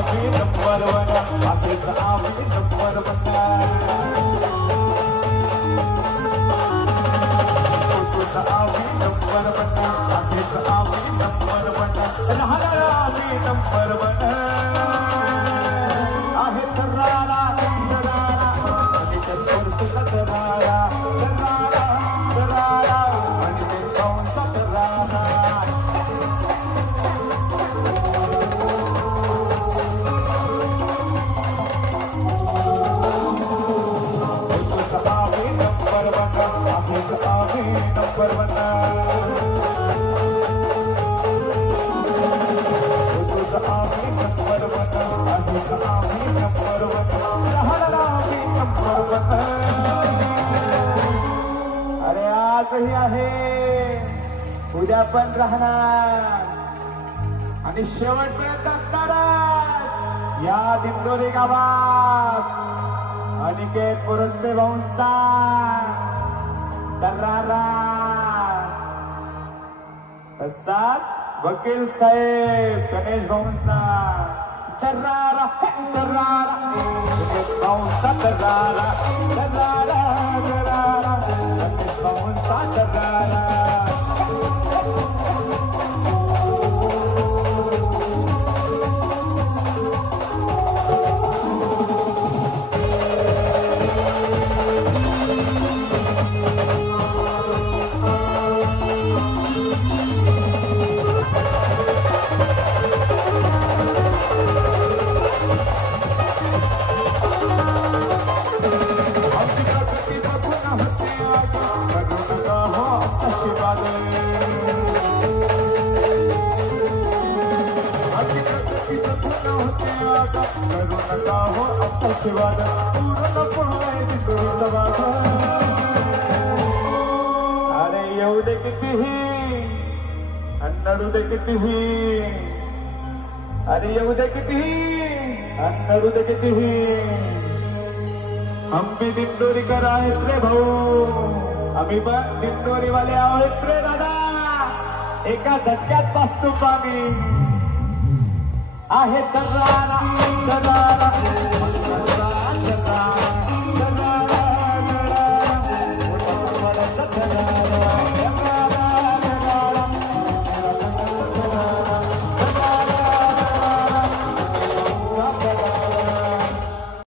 आम्ही number one असेच आम्ही नंबर वन आम्ही नंबर वन असेच आम्ही नंबर वन राहणार आम्ही नंबर वन आहे तरारा तरारा आणि ते सोडतो तरारा तरारा तरारा आणि ते सोडतो तरारा नंबर वन नंबर वन आम्ही नंबर वन राहणार आम्ही नंबर वन अरे आजही आहे उद्या पण राहणार आणि शेवटपर्यंत असणार या दिंडोरी गावात अनिकेत पुरस्ते भाऊंचा तरारा तसाच वकील साहेब गणेश भाऊंचा तरारा तरारा भाऊंचा तरारा तरारा तरारा गणेश भाऊंचा तरारा अरे येऊ दे कितीही अन्नडू दे कितीही अरे येऊ दे कितीही अन्नडू दे कितीही हम भी दिंडोरीकर आहेत रे भाऊ आम्ही पण दिंडोरीवाले आहोत रे दादा एका झटक्यात बसतो आम्ही आहे तरारा तरारा तरारा